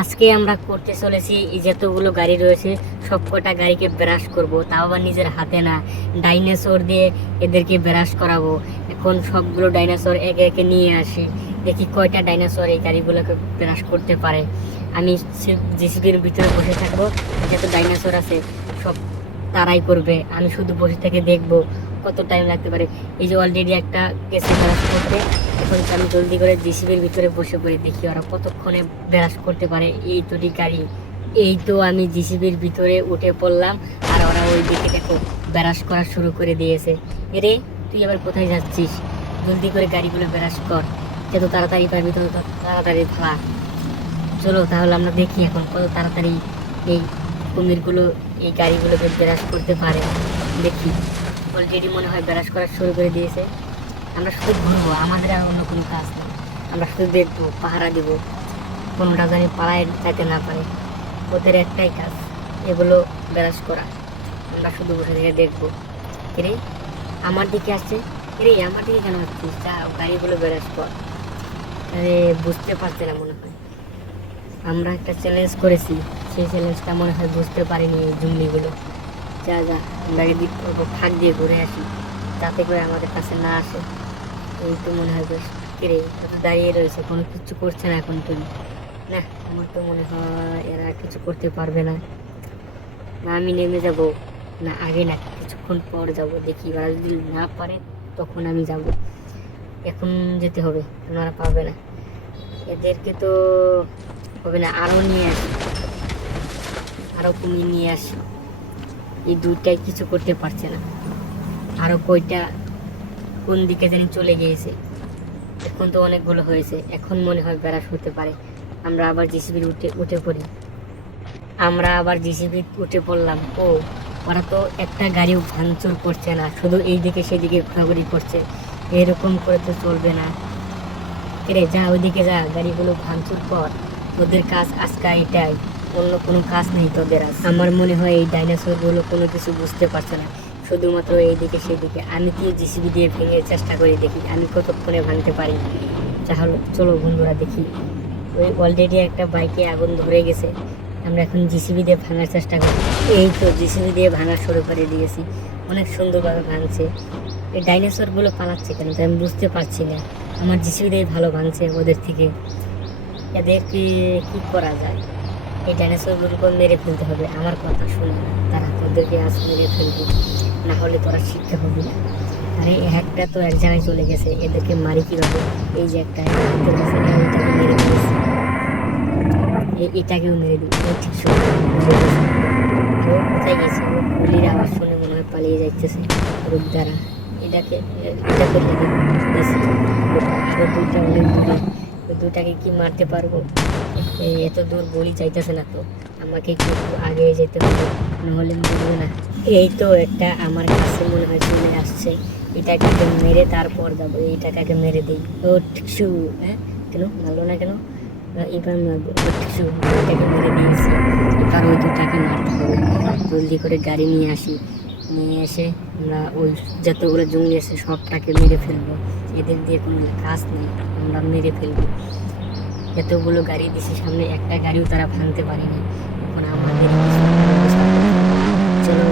আজকে আমরা করতে চলেছি এই যতগুলো গাড়ি রয়েছে সবকটা গাড়িকে ব্রাশ করব, তাও আবার নিজের হাতে না, ডাইনোসর দিয়ে এদেরকে ব্রাশ করাবো। এখন সবগুলো ডাইনোসর একে একে নিয়ে আসি, দেখি কয়টা ডাইনোসর এই গাড়িগুলোকে ব্রাশ করতে পারে। আমি জেসিবির ভিতরে বসে থাকবো, যত ডাইনোসর আছে সব তারাই করবে, আমি শুধু বসে থেকে দেখবো কত টাইম লাগতে পারে। এই যে অলরেডি একটা গেছে ব্রাশ করতে, এখন আমি জলদি করে জিসিবির ভিতরে বসে পড়ে দেখি ওরা কতক্ষণে ব্রাশ করতে পারে। এই তো গাড়ি, এই তো আমি জিসিবির ভিতরে উঠে পড়লাম, আর ওরা ওই দিকে দেখো ব্রাশ করা শুরু করে দিয়েছে। রে, তুই আবার কোথায় যাচ্ছিস? জলদি করে গাড়িগুলো ব্রাশ কর, যত তাড়াতাড়ি পারবি তত তাড়াতাড়ি ফেলা। চলো তাহলে আমরা দেখি এখন কত তাড়াতাড়ি এই কুমিরগুলো এই গাড়িগুলোকে ব্রাশ করতে পারে। দেখি, অলরেডি মনে হয় ব্রাশ করা শুরু করে দিয়েছে। আমরা শুধু ঘুরবো, আমাদের আর অন্য কোনো কাজ নেই। আমরা শুধু দেখবো, পাহারা দিব, কোনোটা জানি পাড়ায় যেতে না পারে। ওদের একটাই কাজ এগুলো ব্রাশ করা, আমরা শুধু বসে থেকে দেখবো। রে, আমার দিকে আসছে। রে, আমার দিকে কেন আসছিস? যা গাড়িগুলো ব্রাশ কর। আরে, বুঝতে পারছে না মনে হয়। আমরা একটা চ্যালেঞ্জ করেছি, সেই চ্যালেঞ্জটা মনে হয় বুঝতে পারিনি এই জঙ্গলিগুলো। যা যা, আমরা এদিক ফাঁক দিয়ে ঘুরে আসি, যাতে করে আমাদের কাছে না আসে। এই তো মনে হয় বেশ। কিরে, তো দাঁড়িয়ে রয়েছে, কোনো কিছু করছে না এখন তুমি? না, আমার তো মনে হয় এরা কিছু করতে পারবে না। না আমি নেমে যাব, না আগে না কিছুক্ষণ পর যাব, দেখি ওরা যদি না পারে তখন আমি যাব। এখন যেতে হবে, ওনারা পারবে না, এদেরকে তো হবে না। আরও নিয়ে আসি, আরও কুমির নিয়ে আসি। এই দুইটাই কিছু করতে পারছে না, আরও কয়টা কোন দিকে জানি চলে গিয়েছে। এখন তো অনেকগুলো হয়েছে, এখন মনে হয় ব্রাশ হতে পারে। আমরা আবার জিসিবির উঠে পড়ি, আমরা আবার জিসিবি উঠে পড়লাম। ও, ওরা তো একটা গাড়িও ভাঙচুর করছে না, শুধু এই দিকে সেদিকে ঘোরাঘুরি করছে। এরকম করে তো চলবে না। রে, যা ওইদিকে যা, গাড়িগুলো ভাঙচুর কর। ওদের কাজ আজকে এটাই, অন্য কোনো কাজ নেই তোদের আজ। আমার মনে হয় এই ডাইনোসরগুলো কোনো কিছু বুঝতে পারছে না, শুধুমাত্র এইদিকে সেদিকে। আমি কি জিসিবি দিয়ে ভেঙে চেষ্টা করে দেখি আমি কতক্ষণে ভাঙতে পারি। তাহলে চলো বন্ধুরা দেখি। ওই অলরেডি একটা বাইকে আগুন ধরে গেছে, আমরা এখন জিসিবি দিয়ে ভাঙার চেষ্টা করি। এই তো জিসিবি দিয়ে ভাঙা শুরু করে দিয়েছি, অনেক সুন্দরভাবে ভাঙছে। এই ডাইনোসরগুলো পালাচ্ছে কেন তাই আমি বুঝতে পারছি না। আমার জিসিবি দিয়ে ভালো ভাঙছে ওদের থেকে। এদেরকে কি করা যায়? এই ডাইনোসরগুলোকে মেরে ফেলতে হবে, আমার কথা শুনে না তারা, তোদেরকে আজ মেরে ফেলবো, না হলে তোরা শিক্ষা হবে না। আরে একটা তো এক জায়গায় চলে গেছে, এদেরকে মারি কীভাবে? এই যে একটা হাতের কাছে, এইটাকে মেরে দিয়েছি, এটাকেও মেরে দিই। ও ঠিক সময় মেরে দিয়েছে। ও কোথায় গেছে? ও গুলির আওয়াজ শুনে মনে হয় পালিয়ে যাইতেছে রূপ দ্বারা। এটাকে লেগে দিয়েছি। আরও দুইটা অনেক দূরে, ওই দুটাকে কি মারতে পারবো? এই এত দূর গুলি চাইতেছে না তো, আমাকে একটু আগে যেতে হবে, নাহলে মরবো না। এই তো একটা আমার কাছে মনে হয় চলে আসছে, এটাকে মেরে তারপর যাবো। এইটাকে মেরে দিই। ও ঠিকসু, হ্যাঁ কেন মারলো না কেন? এবার মারবো। ও ঠিকসু, এটাকে মেরে দিয়েছি, এবার ওই দুটাকে মারতে হবে। জলদি করে গাড়ি নিয়ে আসি, নিয়ে এসে আমরা ওই যতগুলো জঙ্গলি আছে সবটাকে মেরে ফেলবো। এদের দিয়ে কোনো কাজ নেই, আমরা মেরে ফেলবো। এতগুলো গাড়ি দিছি সামনে, একটা গাড়িও তারা ভাঙতে পারেনি। এখন আমাদের চলো,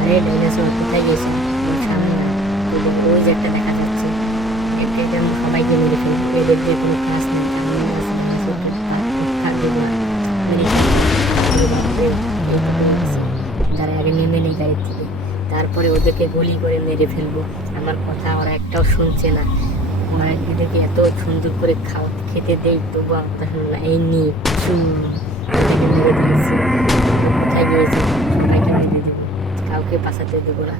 আরে ডাইনোসর কোথায় গেছে? ওর সামনে না, ওই যে একটা দেখা যাচ্ছে, একটা এটা আমি সবাইকে মেরে ফেলবো। এদের দিয়ে কোনো কাজ নেই, যারা আগে নেমে নেই গাড়ির থেকে, তারপরে ওদেরকে গুলি করে মেরে ফেলবো। আমার কথা ওরা একটাও শুনছে না। ওরা এদেরকে এত সুন্দর করে খেতে দেই, তবু আমার না। এই নিয়ে মেরে দিয়েছি, কোথায় গিয়েছে? সবাইকে মেরে দেবো, কাউকে বাঁচাতে দেবো না।